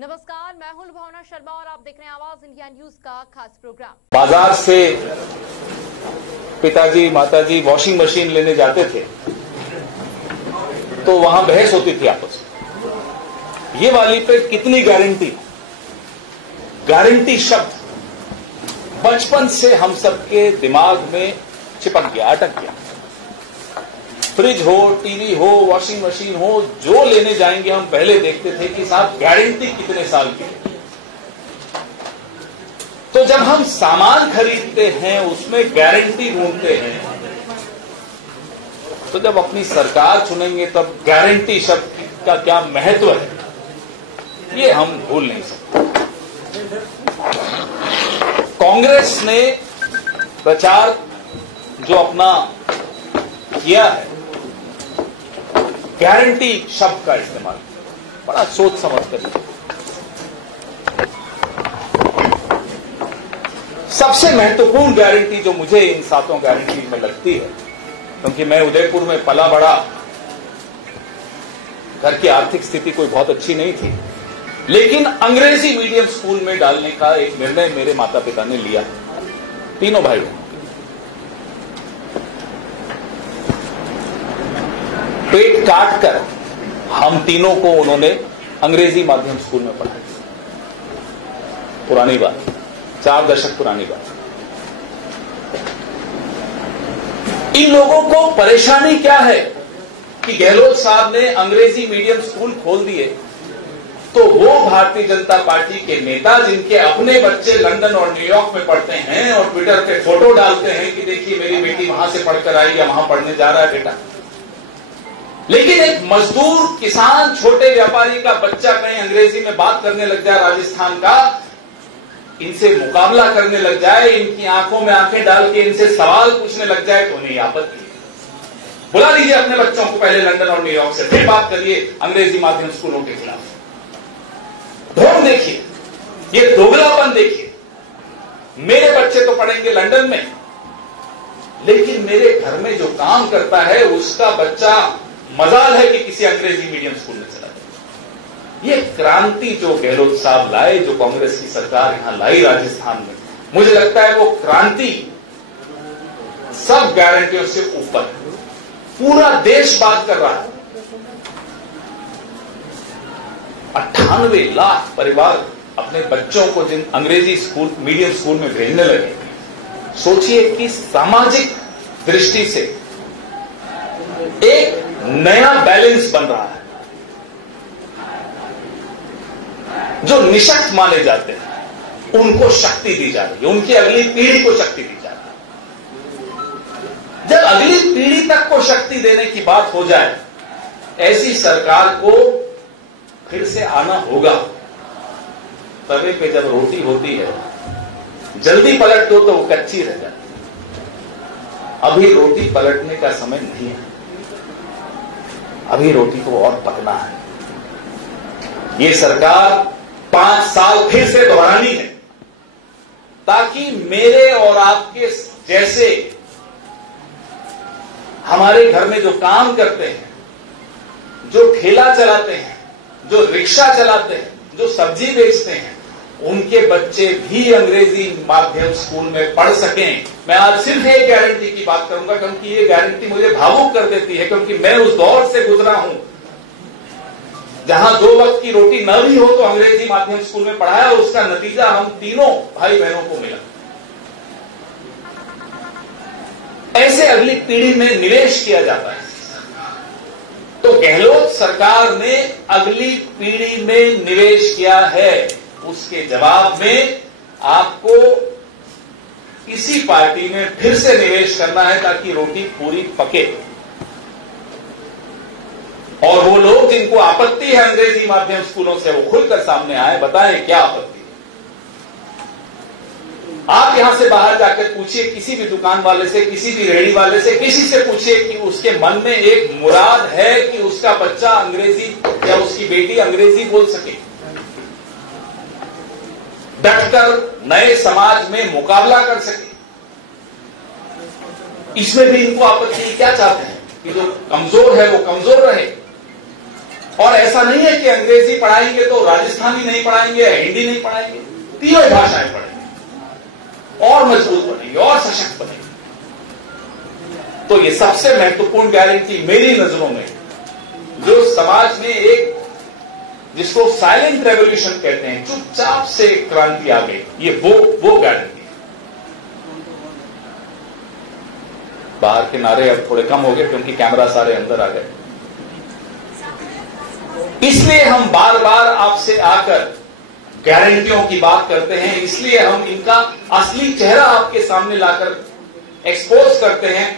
नमस्कार, मैं हूं लुभावना शर्मा और आप देख रहे हैं आवाज इंडिया न्यूज का खास प्रोग्राम। बाजार से पिताजी माताजी वॉशिंग मशीन लेने जाते थे तो वहां बहस होती थी आपस में, ये वाली पे कितनी गारंटी। गारंटी शब्द बचपन से हम सबके दिमाग में चिपक गया, अटक गया। फ्रिज हो, टीवी हो, वॉशिंग मशीन हो, जो लेने जाएंगे हम पहले देखते थे कि साहब गारंटी कितने साल की है। तो जब हम सामान खरीदते हैं उसमें गारंटी ढूंढते हैं, तो जब अपनी सरकार चुनेंगे तब गारंटी शब्द का क्या महत्व है ये हम भूल नहीं सकते। कांग्रेस ने प्रचार जो अपना किया है, गारंटी शब्द का इस्तेमाल बड़ा सोच समझ कर किया। सबसे महत्वपूर्ण गारंटी जो मुझे इन सातों गारंटी में लगती है, क्योंकि मैं उदयपुर में पला बड़ा, घर की आर्थिक स्थिति कोई बहुत अच्छी नहीं थी, लेकिन अंग्रेजी मीडियम स्कूल में डालने का एक निर्णय मेरे माता पिता ने लिया, तीनों भाई। पेट काट कर हम तीनों को उन्होंने अंग्रेजी माध्यम स्कूल में पढ़ाया। पुरानी बात, 4 दशक पुरानी बात। इन लोगों को परेशानी क्या है कि गहलोत साहब ने अंग्रेजी मीडियम स्कूल खोल दिए, तो वो भारतीय जनता पार्टी के नेता जिनके अपने बच्चे लंदन और न्यूयॉर्क में पढ़ते हैं और ट्विटर पे फोटो डालते हैं कि देखिए मेरी बेटी वहां से पढ़कर आई या वहां पढ़ने जा रहा है बेटा, लेकिन एक मजदूर, किसान, छोटे व्यापारी का बच्चा कहीं अंग्रेजी में बात करने लग जाए राजस्थान का, इनसे मुकाबला करने लग जाए, इनकी आंखों में आंखें डाल के इनसे सवाल पूछने लग जाए, तो नहीं आपत्ति। बुला लीजिए अपने बच्चों को पहले लंदन और न्यूयॉर्क से, फिर बात करिए अंग्रेजी माध्यम स्कूलों के खिलाफ। ढोंग देखिए, ये दोगलापन देखिए। मेरे बच्चे तो पढ़ेंगे लंदन में, लेकिन मेरे घर में जो काम करता है उसका बच्चा मजाल है कि किसी अंग्रेजी मीडियम स्कूल में चला जाए। ये क्रांति जो गहलोत साहब लाए, जो कांग्रेस की सरकार यहां लाई राजस्थान में, मुझे लगता है वो क्रांति सब गारंटियों से ऊपर है। पूरा देश बात कर रहा है। 98 लाख परिवार अपने बच्चों को जिन अंग्रेजी स्कूल, मीडियम स्कूल में भेजने लगे, सोचिए कि सामाजिक दृष्टि से एक नया बैलेंस बन रहा है। जो निशक्त माने जाते हैं उनको शक्ति दी जा रही है, उनकी अगली पीढ़ी को शक्ति दी जा रही है। जब अगली पीढ़ी तक को शक्ति देने की बात हो जाए, ऐसी सरकार को फिर से आना होगा। तवे पे जब रोटी होती है, जल्दी पलट दो तो वो कच्ची रह जाती है। अभी रोटी पलटने का समय नहीं है, अभी रोटी को और पकना है। ये सरकार 5 साल फिर से दोहरानी है, ताकि मेरे और आपके जैसे हमारे घर में जो काम करते हैं, जो ठेला चलाते हैं, जो रिक्शा चलाते हैं, जो सब्जी बेचते हैं, उनके बच्चे भी अंग्रेजी माध्यम स्कूल में पढ़ सकें। मैं आज सिर्फ एक गारंटी की बात करूंगा, क्योंकि ये गारंटी मुझे भावुक कर देती है, क्योंकि मैं उस दौर से गुजरा हूं जहां 2 वक्त की रोटी न भी हो तो अंग्रेजी माध्यम स्कूल में पढ़ाया, उसका नतीजा हम तीनों भाई बहनों को मिला। ऐसे अगली पीढ़ी में निवेश किया जाता है। तो गहलोत सरकार ने अगली पीढ़ी में निवेश किया है, उसके जवाब में आपको इसी पार्टी में फिर से निवेश करना है, ताकि रोटी पूरी पके। और वो लोग जिनको आपत्ति है अंग्रेजी माध्यम स्कूलों से, वो खुलकर सामने आए, बताएं क्या आपत्ति है। आप यहां से बाहर जाकर पूछिए किसी भी दुकान वाले से, किसी भी रेहड़ी वाले से, किसी से पूछिए कि उसके मन में एक मुराद है कि उसका बच्चा अंग्रेजी या उसकी बेटी अंग्रेजी बोल सके, डटकर नए समाज में मुकाबला कर सके। इसमें भी इनको आपत्ति, क्या चाहते हैं कि जो कमजोर है वो कमजोर रहे और ऐसा नहीं है कि अंग्रेजी पढ़ाएंगे तो राजस्थानी नहीं पढ़ाएंगे, हिंदी नहीं पढ़ाएंगे, तीनों भाषाएं पढ़ेंगे और मजबूत बनेंगे और सशक्त बनेंगे। तो ये सबसे महत्वपूर्ण गारंटी मेरी नजरों में, जो समाज में एक जिसको साइलेंट रेवोल्यूशन कहते हैं, चुपचाप से क्रांति आ गई, ये वो गारंटी है। बाहर के नारे अब थोड़े कम हो गए क्योंकि कैमरा सारे अंदर आ गए, इसलिए हम बार बार आपसे आकर गारंटियों की बात करते हैं, इसलिए हम इनका असली चेहरा आपके सामने लाकर एक्सपोज करते हैं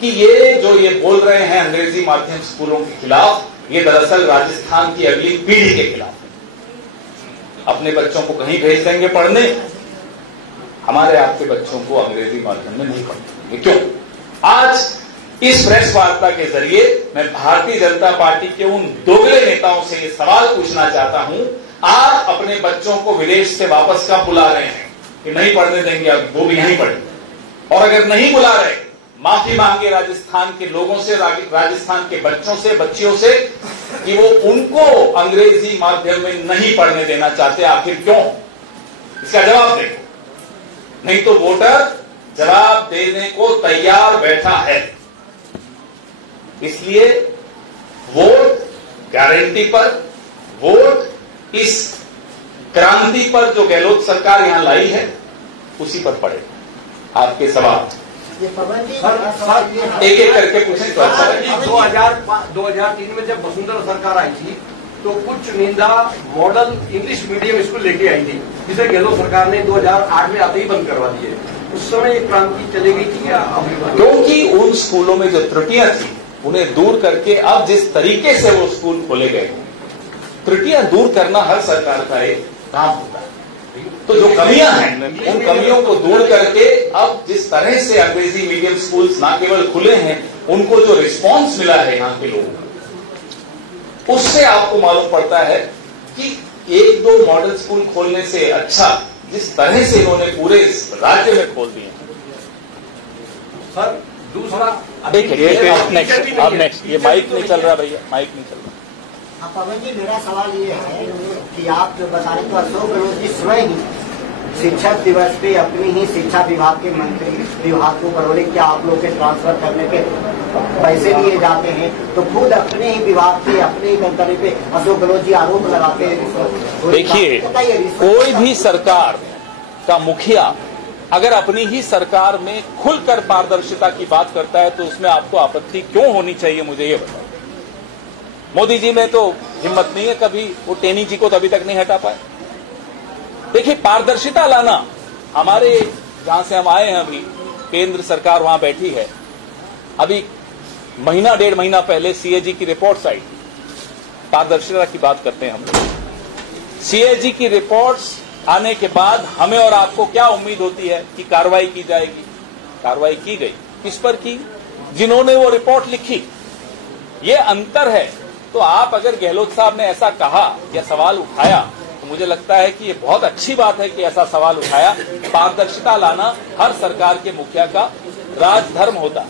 कि ये बोल रहे हैं अंग्रेजी माध्यम स्कूलों के खिलाफ, ये दरअसल राजस्थान की अगली पीढ़ी के खिलाफ है। अपने बच्चों को कहीं भेज देंगे पढ़ने, हमारे आपके बच्चों को अंग्रेजी माध्यम में नहीं पढ़ेंगे। क्यों? आज इस प्रेस वार्ता के जरिए मैं भारतीय जनता पार्टी के उन दोगले नेताओं से ये सवाल पूछना चाहता हूं, आप अपने बच्चों को विदेश से वापस कब बुला रहे हैं कि नहीं पढ़ने देंगे, अब वो भी यहीं पढ़ेंगे? और अगर नहीं बुला रहे, माफी मांगे राजस्थान के लोगों से, राजस्थान के बच्चों से, बच्चियों से कि वो उनको अंग्रेजी माध्यम में नहीं पढ़ने देना चाहते। आखिर क्यों? इसका जवाब दें, नहीं तो वोटर जवाब देने को तैयार बैठा है। इसलिए वोट गारंटी पर, वोट इस क्रांति पर जो गहलोत सरकार यहां लाई है उसी पर पड़े। आपके सवाल एक एक करके पूछें तो अच्छा है। 2003 में जब वसुंधरा सरकार आई थी तो कुछ चुनिंदा मॉडल इंग्लिश मीडियम स्कूल लेके आई थी, जिसे गहलोत सरकार ने 2008 में आते ही बंद करवा दिए। उस समय ये क्रांति चली गई थी या अभी? क्योंकि उन स्कूलों में जो त्रुटियां थी उन्हें दूर करके अब जिस तरीके से वो स्कूल खोले गए, त्रुटियां दूर करना हर सरकार का एक काम होता है। तो जो कमियां हैं उन कमियों को दूर करके अब जिस तरह से अंग्रेजी मीडियम स्कूल्स ना केवल खुले हैं, उनको जो रिस्पांस मिला है यहां के लोगों को, उससे आपको मालूम पड़ता है कि एक दो मॉडल स्कूल खोलने से अच्छा जिस तरह से इन्होंने पूरे इस राज्य में खोल दिए। सर दूसरा अब नेक्स्ट ये माइक नहीं चल रहा भैया, माइक नहीं चल रहा। पवन जी, मेरा सवाल ये है कि आप जो बता रहे, तो अशोक गहलोत जी स्वयं ही शिक्षक दिवस पे अपनी ही शिक्षा विभाग के मंत्री विभाग को बरौली क्या आप लोग के ट्रांसफर करने के पैसे लिए जाते हैं, तो खुद अपने ही विभाग के अपने ही मंत्री पे अशोक गहलोत जी आरोप लगाते हैं। देखिए, कोई भी सरकार का मुखिया अगर अपनी ही सरकार में खुलकर पारदर्शिता की बात करता है तो उसमें आपको आपत्ति क्यों होनी चाहिए, मुझे ये बताओ। मोदी जी में तो हिम्मत नहीं है, कभी वो टेनी जी को तो अभी तक नहीं हटा पाए। देखिए, पारदर्शिता लाना, हमारे जहां से हम आए हैं अभी केंद्र सरकार वहां बैठी है, अभी महीना डेढ़ महीना पहले सीएजी की रिपोर्ट्स आई, पारदर्शिता की बात करते हैं हम लोग। सीएजी की रिपोर्ट्स आने के बाद हमें और आपको क्या उम्मीद होती है कि कार्रवाई की जाएगी। कार्रवाई की गई, किस पर की? जिन्होंने वो रिपोर्ट लिखी। ये अंतर है। तो आप अगर गहलोत साहब ने ऐसा कहा या सवाल उठाया तो मुझे लगता है कि ये बहुत अच्छी बात है कि ऐसा सवाल उठाया। पारदर्शिता लाना हर सरकार के मुखिया का राजधर्म होता है।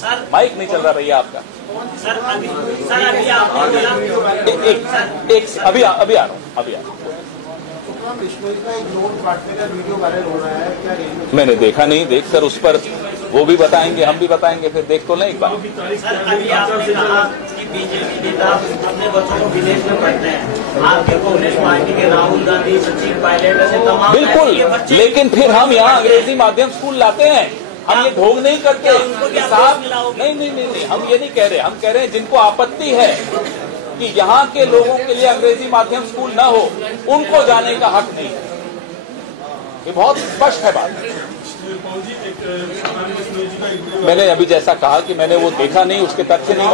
सर, माइक नहीं चल रहा भैया आपका। सर अभी अभी आ रहा हूँ। मैंने देखा नहीं, देखकर उस पर वो भी बताएंगे, हम भी बताएंगे, फिर देख तो नहीं एक बार। सर, अभी आपने कहा कि बीजेपी नेता अपने बच्चों को विदेश में पढ़ते हैं, आपके कांग्रेस पार्टी के राहुल गांधी, सचिन पायलट ऐसे तमाम बिल्कुल, लेकिन फिर हम यहाँ अंग्रेजी माध्यम स्कूल लाते हैं। हम ये ढोंग नहीं करते साहब, नहीं, हम ये नहीं कह रहे। हम कह रहे हैं जिनको आपत्ति है कि यहाँ के लोगों के लिए अंग्रेजी माध्यम स्कूल न हो, उनको जाने का हक नहीं है। ये बहुत स्पष्ट है बात। मैंने अभी जैसा कहा कि मैंने वो देखा नहीं, उसके तथ्य नहीं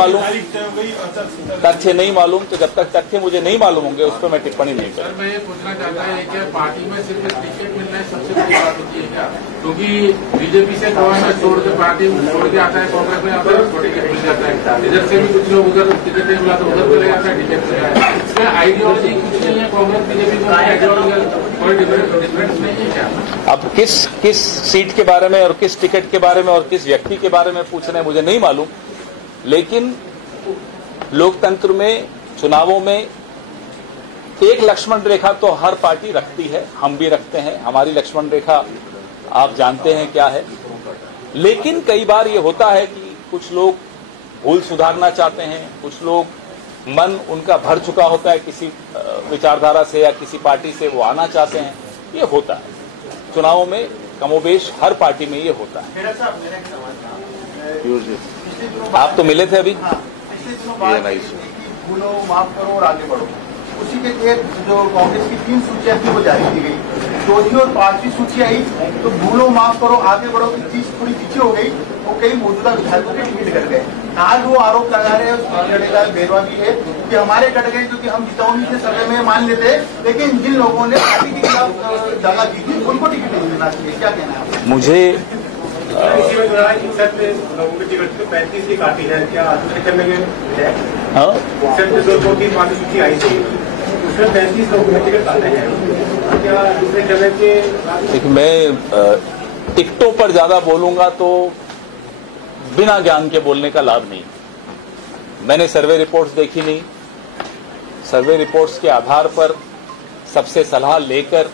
मालूम, तो जब तक तथ्य मुझे नहीं मालूम होंगे उस पर मैं टिप्पणी नहीं करूँ। सर, मैं ये पूछना चाहता है कि पार्टी में सिर्फ टिकट मिलना सबसे बड़ी बात होती है क्या? क्योंकि बीजेपी से गवर्नमेंट छोड़ के पार्टी छोड़ के आता है, कांग्रेस में आता है, टिकट मिल जाता है। इधर से भी कुछ लोग उधर टिकट नहीं मिला तो उधर चले जाता है, टिकट मिल जाता है। इसमें आइडियोलॉजी कुछ नहीं है, कांग्रेस बीजेपी को कोई डिफरेंस नहीं है क्या? अब किस सीट के बारे में और किस टिकट के बारे में और किस व्यक्ति के बारे में पूछ रहे हैं मुझे नहीं मालूम, लेकिन लोकतंत्र में, चुनावों में एक लक्ष्मण रेखा तो हर पार्टी रखती है, हम भी रखते हैं। हमारी लक्ष्मण रेखा आप जानते हैं क्या है। लेकिन कई बार ये होता है कि कुछ लोग भूल सुधारना चाहते हैं, कुछ लोग मन उनका भर चुका होता है किसी विचारधारा से या किसी पार्टी से, वो आना चाहते हैं। ये होता है चुनावों में, कमोबेश हर पार्टी में ये होता है। आप तो मिले थे अभी। भूलो, माफ करो और आगे बढ़ो, उसी के तहत जो कांग्रेस की 3 सूचियां थी वो जारी की गई। चौथी और 5वीं सूची आई तो भूलो, माफ करो, आगे बढ़ो की चीज थोड़ी पीछे हो गई। वो कई मौजूदा विधायकों के टिकट कट गए। आज वो आरोप लगा रहे हैं, बेरवा भी है कि हमारे कट गए क्योंकि हम जितौनी से सर्वे में मान लेते, लेकिन जिन लोगों ने पार्टी के खिलाफ जगह दी थी उनको टिकट नहीं देना चाहिए। क्या कहना है? मुझे लोगों की टिकट तो 35 की काटी है, क्या दूसरे चलने में 2-3 सूची आई थी उसमें 35 लोगों के टिकट काटे हैं, क्या दूसरे चलने के? देखिए, मैं टिकटों पर ज्यादा बोलूंगा तो बिना ज्ञान के बोलने का लाभ नहीं। मैंने सर्वे रिपोर्ट्स देखी नहीं। सर्वे रिपोर्ट्स के आधार पर सबसे सलाह लेकर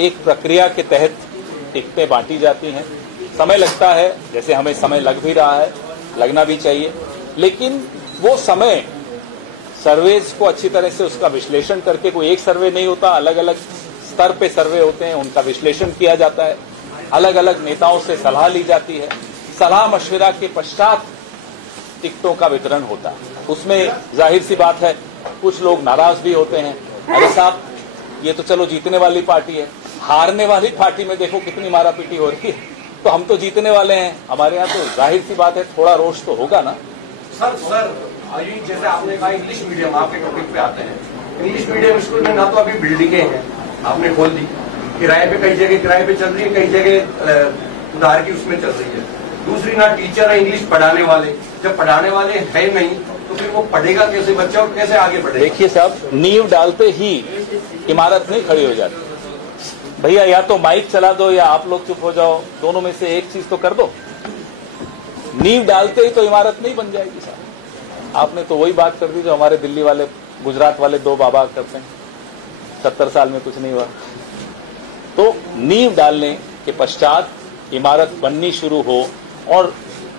एक प्रक्रिया के तहत टिकटें बांटी जाती हैं। समय लगता है, जैसे हमें समय लग भी रहा है, लगना भी चाहिए, लेकिन वो समय सर्वेज को अच्छी तरह से उसका विश्लेषण करके, कोई एक सर्वे नहीं होता, अलग अलग स्तर पे सर्वे होते हैं, उनका विश्लेषण किया जाता है, अलग अलग नेताओं से सलाह ली जाती है, सलाह मशविरा के पश्चात टिकटों का वितरण होता है। उसमें जाहिर सी बात है कुछ लोग नाराज भी होते हैं, अरे साहब ये तो चलो जीतने वाली पार्टी है, हारने वाली पार्टी में देखो कितनी मारापीटी हो रही है, तो हम तो जीतने वाले हैं, हमारे यहाँ तो जाहिर सी बात है थोड़ा रोष तो होगा ना। सर जैसे आपने कहा इंग्लिश मीडियम, आपके टॉपिक पे आते हैं, इंग्लिश मीडियम स्कूल में ना तो अभी बिल्डिंगें हैं, आपने खोल दी, किराए पे कई जगह किराए पे चल रही है, कई जगह उधार की उसमें चल रही है। दूसरी ना टीचर है इंग्लिश पढ़ाने वाले, जब पढ़ाने वाले है नहीं तो फिर वो पढ़ेगा कैसे बच्चा और कैसे आगे बढ़ेगा? देखिए साहब, नींव डालते ही इमारत नहीं खड़ी हो जाती। भैया या तो माइक चला दो या आप लोग चुप हो जाओ, दोनों में से एक चीज तो कर दो। नींव डालते ही तो इमारत नहीं बन जाएगी साहब। आपने तो वही बात कर दी जो हमारे दिल्ली वाले, गुजरात वाले 2 बाबा करते हैं, 70 साल में कुछ नहीं हुआ। तो नींव डालने के पश्चात इमारत बननी शुरू हो और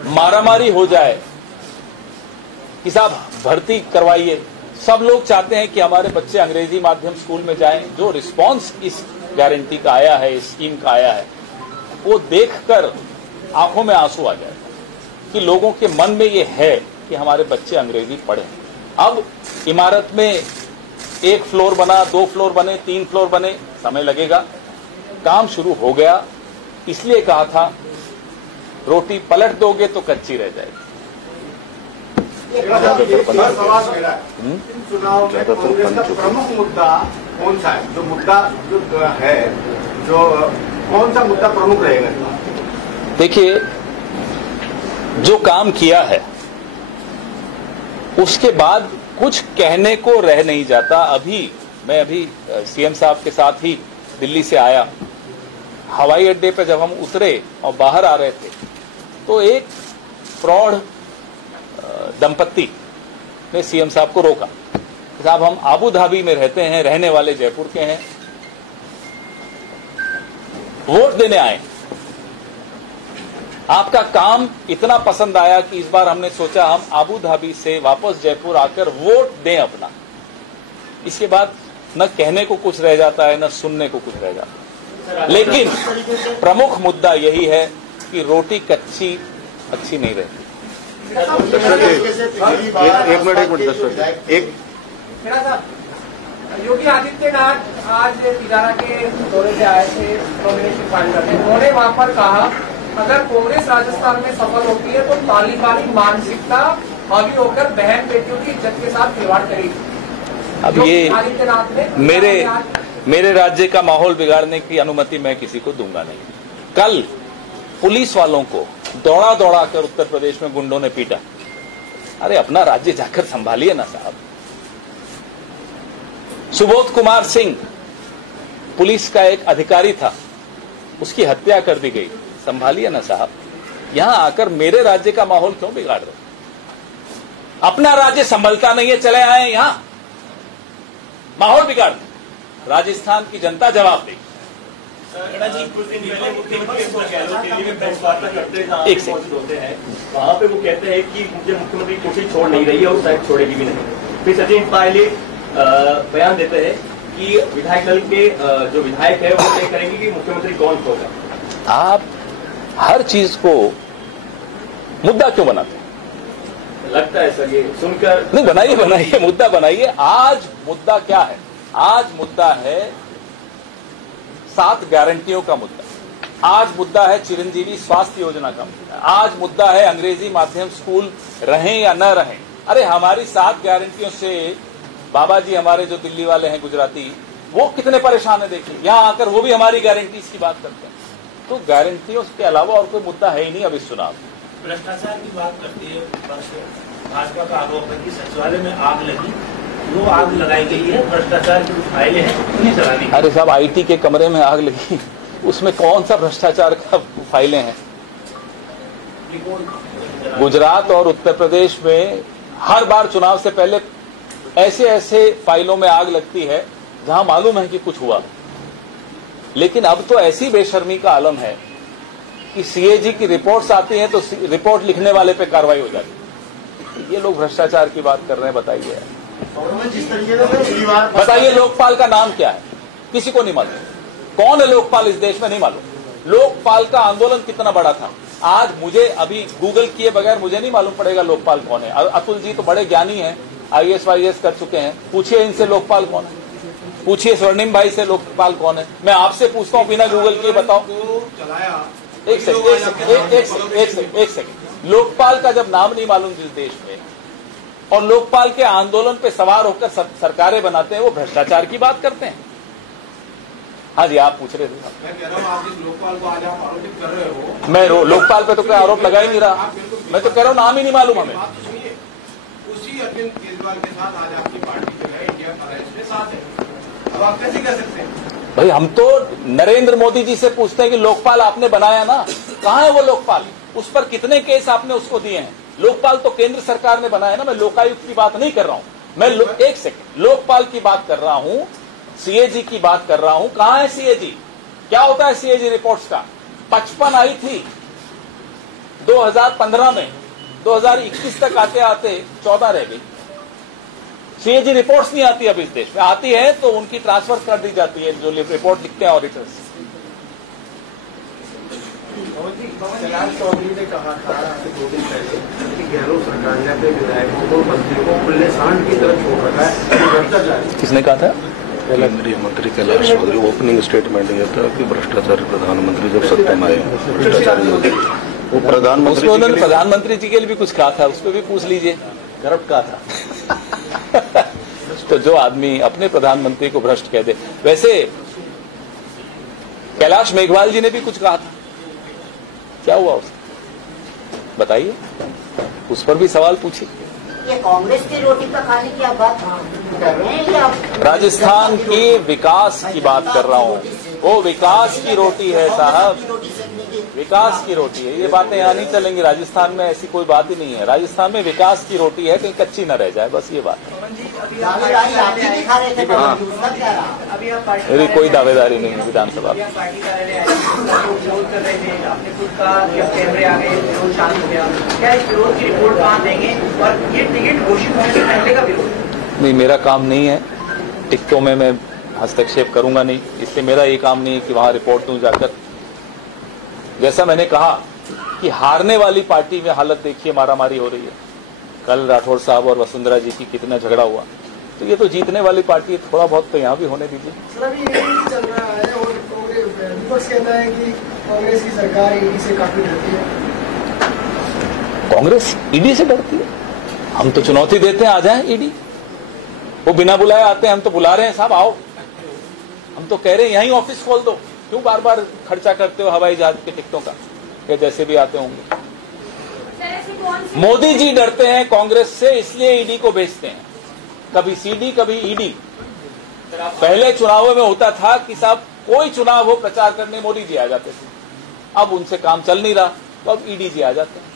मारामारी हो जाए कि साहब भर्ती करवाइए। सब लोग चाहते हैं कि हमारे बच्चे अंग्रेजी माध्यम स्कूल में जाएं। जो रिस्पांस इस गारंटी का आया है, इस स्कीम का आया है, वो देखकर आंखों में आंसू आ जाए कि लोगों के मन में ये है कि हमारे बच्चे अंग्रेजी पढ़ें। अब इमारत में 1 फ्लोर बना, 2 फ्लोर बने, 3 फ्लोर बने, समय लगेगा। काम शुरू हो गया, इसलिए कहा था रोटी पलट दोगे तो कच्ची रह जाएगी। चुनाव में कांग्रेस का प्रमुख मुद्दा कौन सा है? जो मुद्दा जो है, जो कौन सा मुद्दा प्रमुख रहेगा? देखिए, जो काम किया है उसके बाद कुछ कहने को रह नहीं जाता। मैं अभी सीएम साहब के साथ ही दिल्ली से आया। हवाई अड्डे पे जब हम उतरे और बाहर आ रहे थे तो एक प्रौढ़ दंपत्ति ने सीएम साहब को रोका। साहब हम आबू धाबी में रहते हैं, रहने वाले जयपुर के हैं, वोट देने आए, आपका काम इतना पसंद आया कि इस बार हमने सोचा हम आबू धाबी से वापस जयपुर आकर वोट दें अपना। इसके बाद न कहने को कुछ रह जाता है, न सुनने को कुछ रह जाता है। लेकिन प्रमुख मुद्दा यही है कि रोटी कच्ची अच्छी नहीं रहती। एक मिनट योगी आदित्यनाथ आज तिराना के दौरे पे आए थे, नॉमिनेशन फाइल करने। उन्होंने वहां पर कहा अगर कांग्रेस राजस्थान में सफल होती है तो तालिबानी मानसिकता हावी होकर बहन बेटियों की इज्जत के साथ खिलवाड़ करेगी। अब ये मेरे राज्य का माहौल बिगाड़ने की अनुमति मैं किसी को दूंगा नहीं। कल पुलिस वालों को दौड़ा दौड़ा कर उत्तर प्रदेश में गुंडों ने पीटा। अरे अपना राज्य जाकर संभालिए ना साहब। सुबोध कुमार सिंह पुलिस का एक अधिकारी था, उसकी हत्या कर दी गई, संभालिए ना साहब। यहां आकर मेरे राज्य का माहौल क्यों बिगाड़ रहे? अपना राज्य संभलता नहीं है, चले आए यहां माहौल बिगाड़ दे। राजस्थान की जनता जवाब देगी। कुछ दिन पहले मुख्यमंत्री दिल्ली में प्रेस वार्ता करते हैं, एक सेकंड होते हैं, वहाँ पे वो कहते हैं कि मुझे मुख्यमंत्री कुर्सी छोड़ नहीं रही है और शायद छोड़ेगी भी नहीं। फिर सचिन पायलट बयान देते हैं कि विधायक दल के जो विधायक है वो तय करेंगे कि मुख्यमंत्री कौन होगा। आप हर चीज को मुद्दा क्यों बनाते हैं? लगता है सर ये सुनकर नहीं, बनाइए मुद्दा बनाइए। आज मुद्दा क्या है? आज मुद्दा है 7 गारंटियों का मुद्दा। आज मुद्दा है चिरंजीवी स्वास्थ्य योजना का मुद्दा। आज मुद्दा है अंग्रेजी माध्यम स्कूल रहें या न रहें। अरे हमारी 7 गारंटियों से बाबा जी हमारे जो दिल्ली वाले हैं गुजराती, वो कितने परेशान है देखिए। यहां आकर वो भी हमारी गारंटीज की बात करते हैं। तो गारंटियों के अलावा और कोई मुद्दा है ही नहीं अब इस चुनाव। भ्रष्टाचार की बात करती है भाजपा का आरोप है कि सचिवालय में आग लगी, वो आग लगाई गई है, भ्रष्टाचार की फाइलें हैं उन्हें चलानी। अरे साहब, आईटी के कमरे में आग लगी, उसमें कौन सा भ्रष्टाचार का फाइलें हैं? गुजरात और उत्तर प्रदेश में हर बार चुनाव से पहले ऐसे फाइलों में आग लगती है जहां मालूम है कि कुछ हुआ। लेकिन अब तो ऐसी बेशर्मी का आलम है कि सीएजी की रिपोर्ट्स आती हैं तो रिपोर्ट लिखने वाले पे कार्रवाई हो जाती है। ये लोग भ्रष्टाचार की बात कर रहे हैं। बताइए लोकपाल का नाम क्या है? किसी को नहीं मालूम। कौन है लोकपाल इस देश में? नहीं मालूम। लोकपाल का आंदोलन कितना बड़ा था। आज मुझे अभी गूगल किए बगैर मुझे नहीं मालूम पड़ेगा लोकपाल कौन है। अतुल जी तो बड़े ज्ञानी हैं, IAS वाईएएस कर चुके हैं। पूछिए इनसे लोकपाल कौन है, पूछिए स्वर्णिम भाई से लोकपाल कौन है। मैं आपसे पूछता हूं बिना गूगल किए, बताओ। एक सेकंड। लोकपाल का जब नाम नहीं मालूम जिस देश में, और लोकपाल के आंदोलन पे सवार होकर सरकारें बनाते हैं, वो भ्रष्टाचार की बात करते हैं। हाँ जी, आप पूछ रहे थे। मैं कह रहा हूं, आप जिस लोकपाल को आज आप आरोपित कर रहे हो, मैं लोकपाल पे तो कोई आरोप लगा ही नहीं रहा। मैं तो कह रहा हूं नाम ही नहीं मालूम हमें। उसी अरविंद केजरीवाल के साथ आज आपकी पार्टी जो है इंडिया अलायंस में साथ है। अब आप कैसे कह सकते हैं? भाई हम तो नरेंद्र मोदी जी से पूछते हैं कि लोकपाल आपने बनाया ना, कहां है वो लोकपाल? उस पर कितने केस आपने उसको दिए हैं? लोकपाल तो केंद्र सरकार ने बनाया ना। मैं लोकायुक्त की बात नहीं कर रहा हूं। मैं एक सेकंड, लोकपाल की बात कर रहा हूं, सीएजी की बात कर रहा हूं। कहां है सीएजी? क्या होता है सीएजी रिपोर्ट्स का? 55 आई थी 2015 में, 2021 तक आते आते 14 रह गई। सीएजी रिपोर्ट्स नहीं आती अब इस देश में। आती है तो उनकी ट्रांसफर कर दी जाती है जो रिपोर्ट लिखते हैं ऑडिटर्स। कैलाश चौधरी ने कहा था 2 दिन पहले कि गहलोत सरकार ने अपने विधायकों को, मंत्रियों को खुले सांड की तरफ छोड़ रखा है, भ्रष्टाचार। किसने कहा था? केंद्रीय मंत्री कैलाश चौधरी ओपनिंग स्टेटमेंट दिया था कि भ्रष्टाचार प्रधानमंत्री जब सत्ता में आए भ्रष्टाचार वो प्रधानमंत्री, उन्होंने प्रधानमंत्री जी के लिए भी कुछ कहा था, उसको भी पूछ लीजिए। करप्ट कहा था। तो जो आदमी अपने प्रधानमंत्री को भ्रष्ट कह दे। वैसे कैलाश मेघवाल जी ने भी कुछ कहा था, क्या हुआ उसका बताइए? उस पर भी सवाल पूछिए। ये कांग्रेस की रोटी पकाने की आप बात कर रहे हैं या राजस्थान की विकास की बात कर रहा हूँ। वो विकास की रोटी है साहब, विकास की रोटी है। ये बातें यहाँ नहीं चलेंगी। राजस्थान में ऐसी कोई बात ही नहीं है। राजस्थान में विकास की रोटी है, कहीं कच्ची न रह जाए, बस ये बात है। मेरी कोई दावेदारी नहीं है विधानसभा में। नहीं, मेरा काम नहीं है टिकटों में मैं हस्तक्षेप करूंगा नहीं। इससे मेरा ये काम नहीं है कि वहां रिपोर्ट दूं जाकर। जैसा मैंने कहा कि हारने वाली पार्टी में हालत देखिए, मारामारी हो रही है। कल राठौड़ साहब और वसुंधरा जी की कितना झगड़ा हुआ। तो ये तो जीतने वाली पार्टी है, थोड़ा बहुत तो यहाँ भी होने दीजिए। सर, अभी चल रहा है और विपक्ष कहता है कि कांग्रेस की सरकार ईडी से काफी डरती है। कांग्रेस ईडी से डरती है? हम तो चुनौती देते हैं, आ जाए ईडी। वो बिना बुलाए आते हैं, हम तो बुला रहे हैं साहब आओ। हम तो कह रहे हैं यहीं ऑफिस खोल दो, क्यों बार बार खर्चा करते हो हवाई जहाज के टिकटों का, या जैसे भी आते होंगे। मोदी जी डरते हैं कांग्रेस से, इसलिए ईडी को भेजते हैं। कभी सीडी कभी ईडी। पहले चुनावों में होता था कि साहब कोई चुनाव हो प्रचार करने मोदी जी आ जाते थे। अब उनसे काम चल नहीं रहा तो अब ईडी जी आ जाते हैं।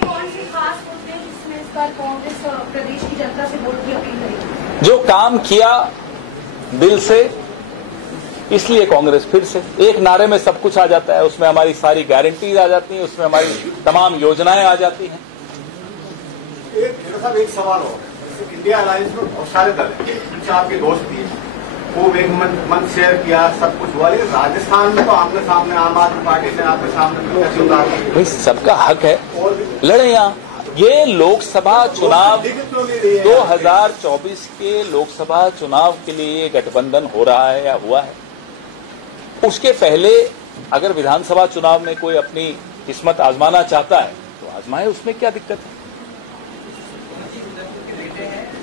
कौन सी खास मुद्दे जिसमें इस बार कांग्रेस प्रदेश की जनता से वोट की अपील करेगी? जो काम किया दिल से, इसलिए कांग्रेस फिर से एक नारे में सब कुछ आ जाता है। उसमें हमारी सारी गारंटीज आ जाती हैं, उसमें हमारी तमाम योजनाएं आ जाती हैं। एक सवाल हो, इंडिया अलायंस में बहुत सारे दल हैं, कुछ आपके दोस्त भी हैं, वो एक मंच शेयर किया, सब कुछ हुआ, लेकिन राजस्थान में तो आमने सामने आम आदमी पार्टी ने आपके सामने भाई सबका हक है, लड़े यहाँ। ये लोकसभा चुनाव 2024 के लोकसभा चुनाव के लिए गठबंधन हो रहा है या हुआ है। उसके पहले अगर विधानसभा चुनाव में कोई अपनी किस्मत आजमाना चाहता है तो आजमाए, उसमें क्या दिक्कत है।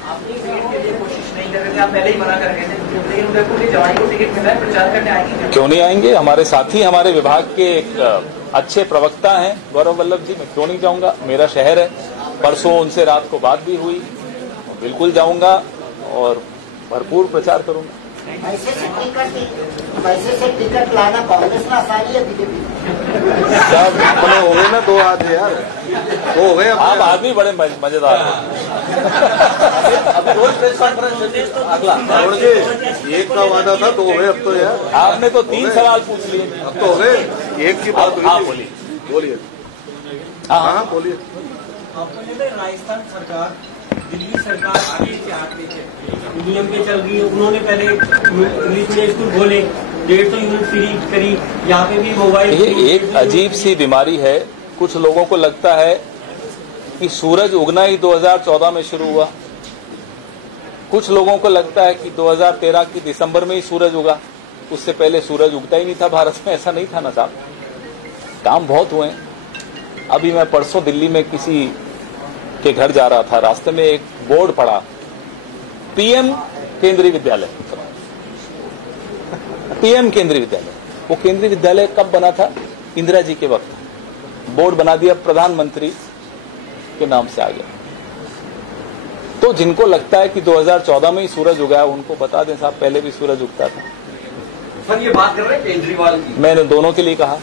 कोशिश नहीं कर रहे थे, आप पहले ही मना कर रहे थे, लेकिन उदयपुर की जवाई को टिकट मिला है, प्रचार करने आएंगे? क्यों नहीं आएंगे? हमारे साथी, हमारे विभाग के एक अच्छे प्रवक्ता हैं गौरव वल्लभ जी, मैं क्यों नहीं जाऊंगा। मेरा शहर है, परसों उनसे रात को बात भी हुई, बिल्कुल जाऊंगा और भरपूर प्रचार करूंगा। पैसे से टिकट लाना कांग्रेस में आसानी है बीजेपी? अपने हो गए ना, 2 आज यार, 2 हो गए। आप आदमी बड़े मजेदार हैं। रोज प्रेस कॉन्फ्रेंस अगला एक का वादा था, 2 हो गए अब तो यार। आपने तो 3 सवाल पूछ लिए, अब तो हो गए, एक की बात। हाँ बोलिए, बोलिए। हाँ बोलिए। राजस्थान सरकार दिल्ली सरकार आगे से आगे नियम पे चल रही है। उन्होंने पहले इंग्लिश मीडियम स्कूल खोले, 150 यूनिट फ्री करी, यहाँ पे भी मोबाइल। ये एक अजीब सी बीमारी है। कुछ लोगों को लगता है कि सूरज उगना ही 2014 में शुरू हुआ, कुछ लोगों को लगता है कि 2013 की दिसंबर में ही सूरज उगा, उससे पहले सूरज उगता ही नहीं था भारत में। ऐसा नहीं था ना साहब, काम बहुत हुए। अभी मैं परसों दिल्ली में किसी के घर जा रहा था, रास्ते में एक बोर्ड पड़ा, पीएम केंद्रीय विद्यालय। पीएम केंद्रीय विद्यालय, वो केंद्रीय विद्यालय कब बना था? इंदिरा जी के वक्त। बोर्ड बना दिया, प्रधानमंत्री के नाम से आ गया। तो जिनको लगता है कि 2014 में ही सूरज उगा, उनको बता दें साहब, पहले भी सूरज उगता था। सर ये बात कर रहे हैं केजरीवाल की, मैंने दोनों के लिए कहा।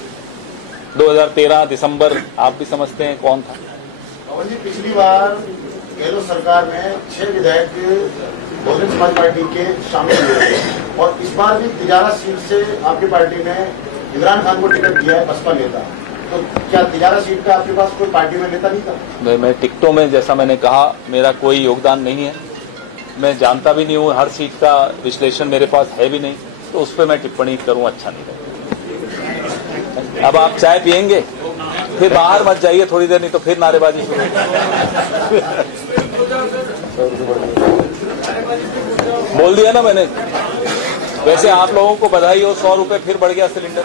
2013 दिसंबर आप भी समझते हैं कौन था। अवन जी, पिछली बार गहलोत सरकार में 6 विधायक बहुजन समाज पार्टी के शामिल हुए थे, और इस बार भी तिजारा सीट से आपकी पार्टी ने इमरान खान को टिकट दिया है, बसपा नेता। तो क्या तिजारा सीट का आपके पास कोई पार्टी में नेता नहीं था? मैं टिकटों में, जैसा मैंने कहा, मेरा कोई योगदान नहीं है। मैं जानता भी नहीं हूँ, हर सीट का विश्लेषण मेरे पास है भी नहीं, तो उस पर मैं टिप्पणी करूँ अच्छा नहीं लगेगा। अब आप चाय पियेंगे, फिर बाहर मत जाइए थोड़ी देर, नहीं तो फिर नारेबाजी शुरू। बोल दिया ना मैंने। वैसे आप लोगों को बधाई हो, 100 रुपए फिर बढ़ गया सिलेंडर।